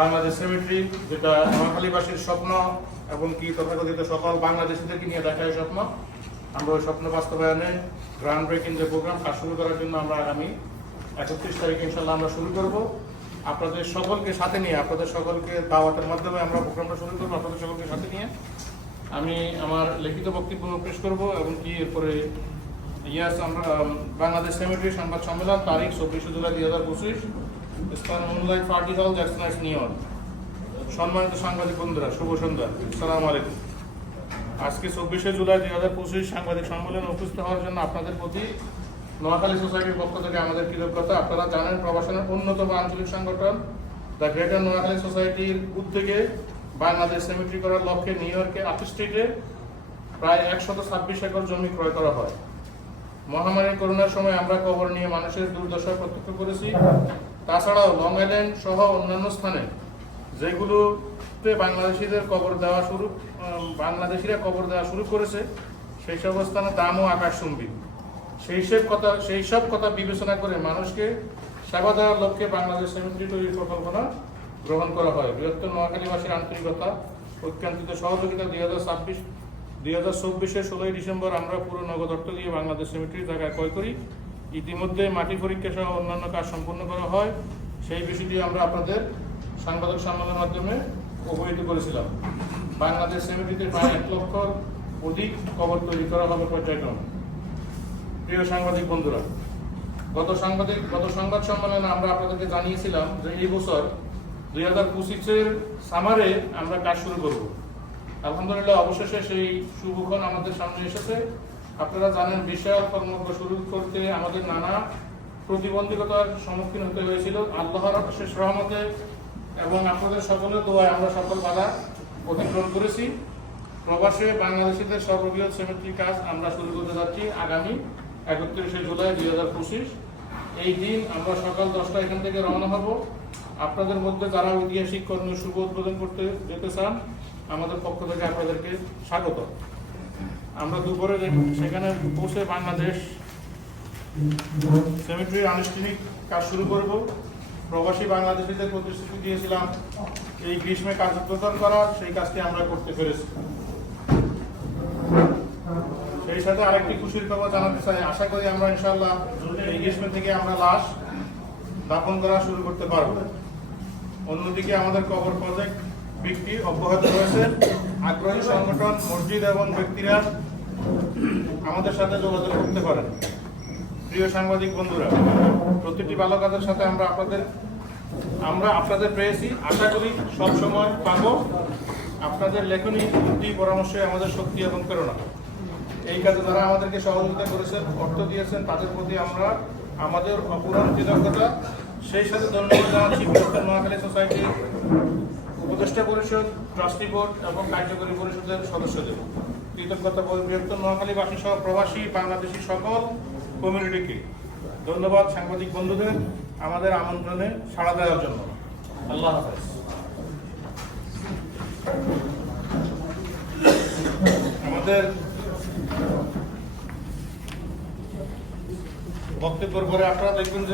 Bangladesh cemetery যেটা নোয়াখালীবাসীর স্বপ্ন এবং কি তথাকথিত সকল বাংলাদেশিদেরকে নিয়ে দেখা এই স্বপ্ন, আমরা ওই স্বপ্ন বাস্তবায়নে গ্রাউন্ড ব্রেকিং যে প্রোগ্রাম কাজ শুরু করার জন্য আমরা আগামী একত্রিশ তারিখে ইনশাল্লাহ আমরা শুরু করব। আপনাদের সকলকে সাথে নিয়ে, আপনাদের সকলকে দাওয়াতের মাধ্যমে আমরা প্রোগ্রামটা শুরু করব, আপনাদের সকলকে সাথে নিয়ে আমি আমার লিখিত বক্তব্য পেশ করব এবং কি এরপরে ইয়াস আমরা বাংলাদেশ সেমিট্রি সংবাদ সম্মেলন, তারিখ চব্বিশে জুলাই দুই হাজার পঁচিশ। স্থান মুনলাইট পার্টি হল জ্যাকসনাইস নিয়ন সম্মানিত সাংবাদিক বন্ধুরা, শুভ সন্ধ্যা। সালাম আলাইকুম। আজকে চব্বিশে জুলাই দুই হাজার পঁচিশ সাংবাদিক সম্মেলনে উপস্থিত হওয়ার জন্য আপনাদের প্রতি নোয়াখালী সোসাইটির পক্ষ থেকে আমাদের কৃতজ্ঞতা। আপনারা জানেন প্রবাসনের অন্যতম আঞ্চলিক সংগঠন, দ্য গ্রেটার নোয়াখালী সোসাইটির উদ্যোগে বাংলাদেশ সেমিট্রি করার লক্ষ্যে নিউ ইয়র্কে স্ট্রিটে প্রায় একশত ছাব্বিশ একর জমি ক্রয় করা হয়। মহামারী করোনার সময় আমরা কবর নিয়ে মানুষের দুর্দশা প্রত্যক্ষ করেছি। তাছাড়াও লং আইল্যান্ড সহ অন্যান্য স্থানে, যেগুলোতে বাংলাদেশিদের কবর দেওয়া শুরু বাংলাদেশিরা কবর দেওয়া শুরু করেছে, সেই সব স্থানে দামও আকাশচুম্বী। সেই সব কথা, সেই সব কথা বিবেচনা করে মানুষকে সেবা দেওয়ার লক্ষ্যে বাংলাদেশ সেমিট্রি তৈরির পরিকল্পনা গ্রহণ করা হয়। বৃহত্তর নোয়াখালীবাসীর আন্তরিকতা ঐক্যান্তিত সহযোগিতা দুই হাজার ছাব্বিশ, দুই হাজার চব্বিশের ষোলোই ডিসেম্বর আমরা পুরো নগদ অর্থ দিয়ে বাংলাদেশ সেমিট্রির জায়গায় ক্রয় করি। ইতিমধ্যে মাটি পরীক্ষা সহ অন্যান্য কাজ সম্পন্ন করা হয়। সেই বিষয়টি আমরা আপনাদের সাংবাদিক সম্মেলনের মাধ্যমে অবহিত করেছিলাম। বাংলাদেশ সেমিটিতে প্রায় এক লক্ষ অধিক কবর তৈরি করা হবে পর্যায়ক্রমে। প্রিয় সাংবাদিক বন্ধুরা, গত সাংবাদিক, গত সংবাদ সম্মেলনে আমরা আপনাদেরকে জানিয়েছিলাম যে এই বছর দুই হাজার পঁচিশের সামারে আমরা কাজ শুরু করব। আলহামদুলিল্লাহ, অবশেষে সেই শুভক্ষণ আমাদের সামনে এসেছে। আপনারা জানেন বিশাল কর্মজ্ঞ শুরু করতে আমাদের নানা প্রতিবন্ধকতার সম্মুখীন হতে হয়েছিল। আল্লাহর শেষ রহমতে এবং আপনাদের সকলের দোয়ায় আমরা সকল বাধা অতিক্রম করেছি। প্রবাসে বাংলাদেশিদের সর্ববৃহৎ সেমিট্রি কাজ আমরা শুরু করতে যাচ্ছি আগামী একত্রিশে জুলাই দুই হাজার পঁচিশ। এই দিন আমরা সকাল দশটা এখান থেকে রওনা হব। আপনাদের মধ্যে যারা ঐতিহাসিক কর্মের শুভ উদ্বোধন করতে যেতে চান, আমাদের পক্ষ থেকে আপনাদেরকে স্বাগত। আমরা দুপুরে সেখানে পৌঁছে বাংলাদেশ সেমিট্রির আনুষ্ঠানিক কাজ শুরু করব। প্রবাসী বাংলাদেশিদের প্রতিশ্রুতি দিয়েছিলাম এই গ্রীষ্মে কাজ উদ্বোধন করার সেই কাজটি আমরা করতে পেরেছি। সেই সাথে আরেকটি খুশির খবর জানাতে চাই। আশা করি আমরা ইনশাল্লাহ এই গ্রীষ্ম থেকে আমরা লাশ দাফন করা শুরু করতে পারব। অন্যদিকে আমাদের কবর প্রজেক্ট বিক্রি অব্যাহত রয়েছে আগ্রহী সংগঠন, মসজিদ এবং ব্যক্তিরা আমাদের সাথে যোগাযোগ করতে পারেন। প্রিয় সাংবাদিক বন্ধুরা, প্রতিটি বালকাদের সাথে আমরা আপনাদের আমরা আপনাদের পেয়েছি। আশা করি সব সময় পাবো। আপনাদের লেখনী, বুদ্ধি, পরামর্শে আমাদের শক্তি এবং প্রেরণা। এই কাজে যারা আমাদেরকে সহযোগিতা করেছেন, অর্থ দিয়েছেন। তাদের প্রতি আমরা আমাদের অপূরণ কৃতজ্ঞতা। সেই সাথে ধন্যবাদ জানাচ্ছি বৃহত্তর নোয়াখালী সোসাইটির উপদেষ্টা পরিষদ, ট্রাস্টি বোর্ড এবং কার্যকরী পরিষদের সদস্যদের কৃতজ্ঞতা বৃহত্তর নোয়াখালীবাসী সহ প্রবাসী, বাংলাদেশি সকল কমিউনিটিকে ধন্যবাদ সাংবাদিক বন্ধুদের আমাদের আমন্ত্রণে সাড়া দেওয়ার জন্য। আল্লাহ হাফেজ। আমাদের বক্তব্যের পরে আপনারা দেখবেন যে